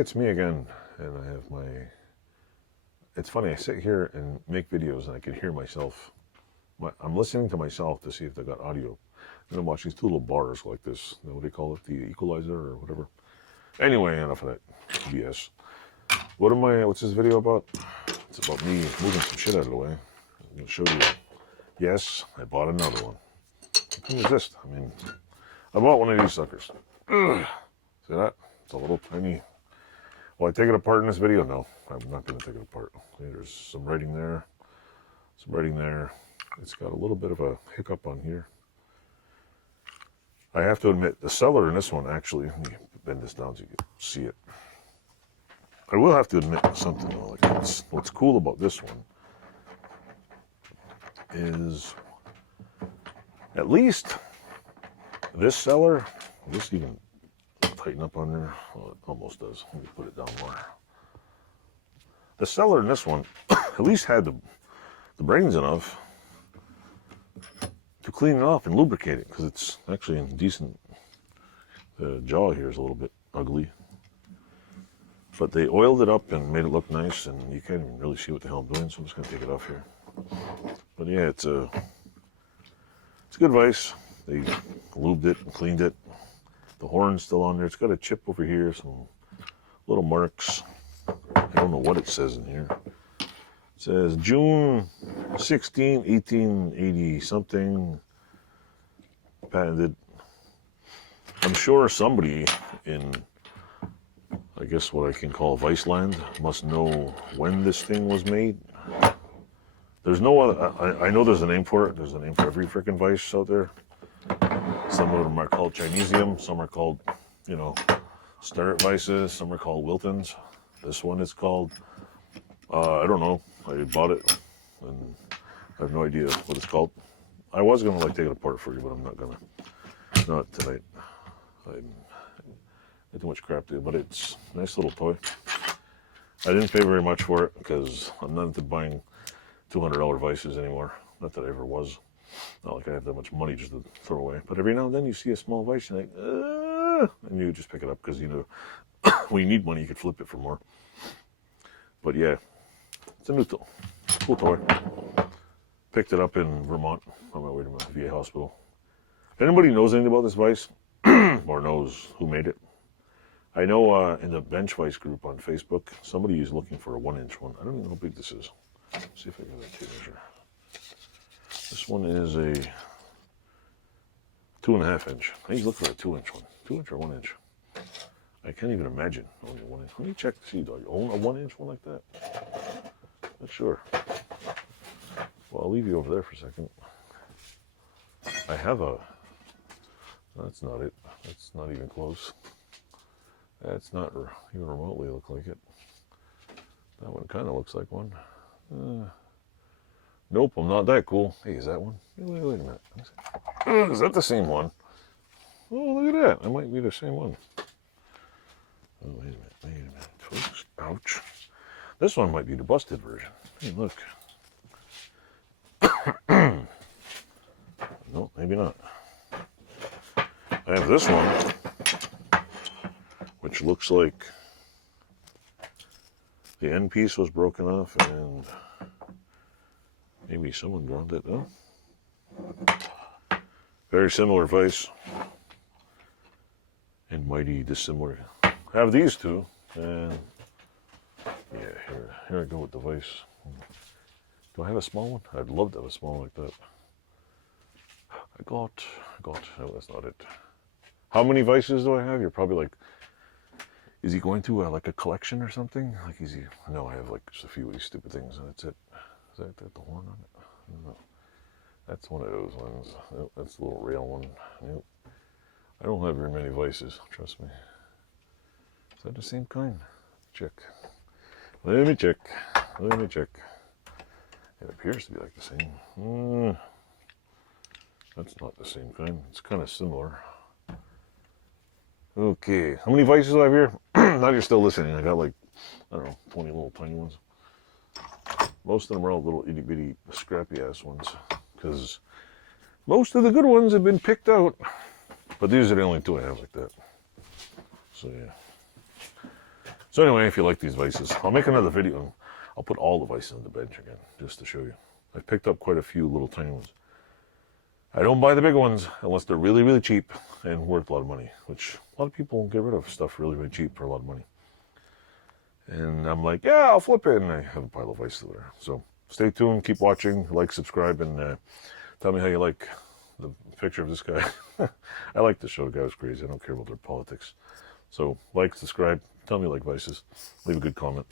it's me again, and I have my... It's funny, I sit here and make videos and I can hear myself. I'm listening to myself to see if they got audio. And I'm watching these two little bars like this. What do they call it? The equalizer or whatever. Anyway, enough of that BS. What's this video about? It's about me moving some shit out of the way. I'm going to show you. Yes, I bought another one. I can resist. I mean, I bought one of these suckers. Ugh. See that? It's a little tiny... Will I take it apart in this video? No, I'm not going to take it apart. Okay, there's some writing there. Some writing there. It's got a little bit of a hiccup on here. I have to admit, the seller in this one actually... Let me bend this down so you can see it. I will have to admit something though. Like what's cool about this one is at least this seller, this even tighten up on there. Well, it almost does. Let me put it down more. The seller in this one at least had the brains enough to clean it off and lubricate it, because it's actually in decent... The jaw here is a little bit ugly. But they oiled it up and made it look nice, and you can't even really see what the hell I'm doing, so I'm just going to take it off here. But yeah, it's a good vise. They lubed it and cleaned it. The horn's still on there. It's got a chip over here, some little marks. I don't know what it says in here. It says June 16, 1880 something, patented. I'm sure somebody in, I guess what I can call Viceland, must know when this thing was made. There's no other, I know there's a name for it. There's a name for every freaking vice out there. Some of them are called Chinesium, some are called, you know, Starrett vices, some are called Wiltons. This one is called, I don't know, I bought it and I have no idea what it's called. I was going to like take it apart for you, but I'm not going to. Not tonight. I too much crap to do, but it's a nice little toy. I didn't pay very much for it because I'm not into buying $200 vices anymore. Not that I ever was. Not like I have that much money just to throw away. But every now and then you see a small vice and and you just pick it up because, you know, when you need money, you could flip it for more. But yeah, it's a new tool. Cool toy. Picked it up in Vermont on my way to my VA hospital. If anybody knows anything about this vise or knows who made it, I know in the bench vice group on Facebook, somebody is looking for a 1-inch one. I don't even know how big this is. Let's see if I can get a tape measure. This one is a 2.5 inch. He's looking for a 2-inch one. 2-inch or 1-inch? I can't even imagine owning a 1-inch. Let me check to see, do I own a 1-inch one like that? Not sure. Well, I'll leave you over there for a second. I have a... That's not it. That's not even close. That's not even remotely look like it. That one kind of looks like one. Nope, I'm not that cool. Hey, is that one? Wait a minute. Is that the same one? Oh, look at that. That might be the same one. Oh, wait a minute, folks. Ouch. This one might be the busted version. Hey, look. No, maybe not. I have this one, which looks like the end piece was broken off and maybe someone ground it though. Very similar vise and mighty dissimilar. I have these two, and yeah, here I go with the vise. Do I have a small one? I'd love to have a small one like that. I got, oh, that's not it. How many vices do I have? You're probably like, is he going to like a collection or something? Like, is he? No, I have like just a few of these stupid things, and that's it. Is that the horn on it? I don't know. That's one of those ones. Nope, that's the little rail one. Nope. I don't have very many vices, trust me. Is that the same kind? Check. Let me check. Let me check. It appears to be like the same. That's not the same kind. It's kind of similar. Okay, how many vices do I have here? Now you're still listening. I got like, I don't know, 20 little tiny ones. Most of them are all little itty bitty scrappy ass ones, because most of the good ones have been picked out. But these are the only two I have like that. So yeah. So anyway, if you like these vises, I'll make another video and I'll put all the vises on the bench again, just to show you. I've picked up quite a few little tiny ones. I don't buy the big ones unless they're really, really cheap and worth a lot of money, which a lot of people get rid of stuff really, really cheap for a lot of money. And I'm like, yeah, I'll flip it, and I have a pile of vices there. So stay tuned, keep watching, like, subscribe, and tell me how you like the picture of this guy. I like to show the guy who's crazy. I don't care about their politics. So like, subscribe, tell me you like vices, leave a good comment.